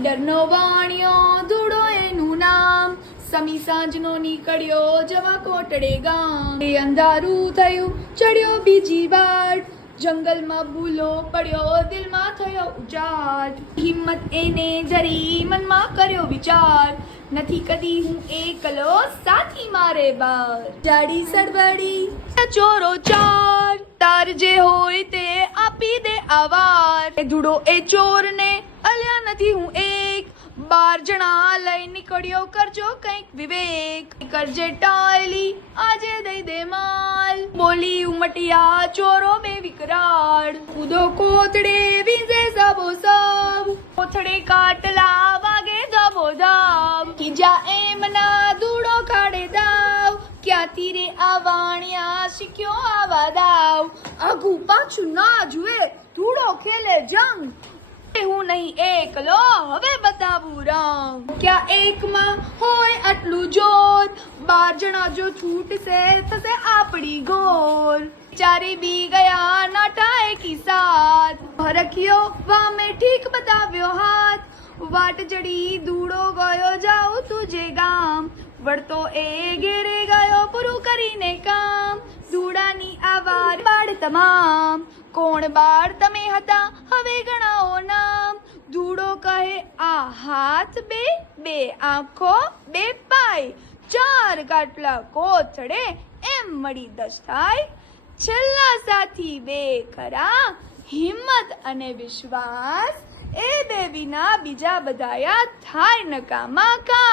ઈડરનો વાણિયો ધૂળો એનું નામ, સમી સાંજનો નીકળ્યો જવા કોટડે ગામ. એ અંધારું થયું ચડ્યો બીજી વાટ, જંગલમાં ભૂલો પડ્યો દિલમાં થયો ઉચાટ. હિંમત એને જરી મનમાં કર્યો વિચાર, નથી કદી હું એકલો સાથી મારે બાર. જાડી સડબડી ચોરો ચાર, તાર જે હોય તે આપી દે આવાર. એ ધૂળો એ ચોરને અલ્યા નથી હું એક, 12 જણા લઈ નીકળ્યો કરજો કંઈક વિવેક. કરજે ટાયલી આજે દઈ દે માલ, બોલી ઉમટિયા ચોરો બે વિકરાળ. કૂદો કોથળે વીજે સાબો સાબ, કોથળે કાટલા વાગે જાબો જાબ. કીજા એમના ધૂળો કાઢે દાવ, ક્યાંથી રે આ વાણિયા શીખ્યો આવા દાવ. આઘું પાછું ના જુએ ધૂળો ખેલે જંગ, હું નહીં એકલો હવે બતાવું રંગ. ક્યાં એકમાં હોય આટલું જોર, 12 જણા જો છૂટશે થશે આપણી ગોર. ચારે બી ગયા નાટા એકી સાથ, ભરખિયો વામે ઠીક બતાવ્યો હાથ. વાટ જડી ધૂળો ગયો જાઉં તુજે ગામ, વળતો એ ઘેરે ગયો પૂરું કરીને કામ. ધૂળાની આવાર બાળ તમામ, કોણ બાળ તમે હતા હવે ગણાઓ નામ. ધૂળો કહે આ હાથ બે, 2 આંખો 2 પાય, 4 કાટલા કોથળે એમ મળી 10 થાય. છેલ્લા સાથી 2 ખરા, હિંમત અને વિશ્વાસ, એ 2 વિના બીજા બધાયા થાય નકામા કામ.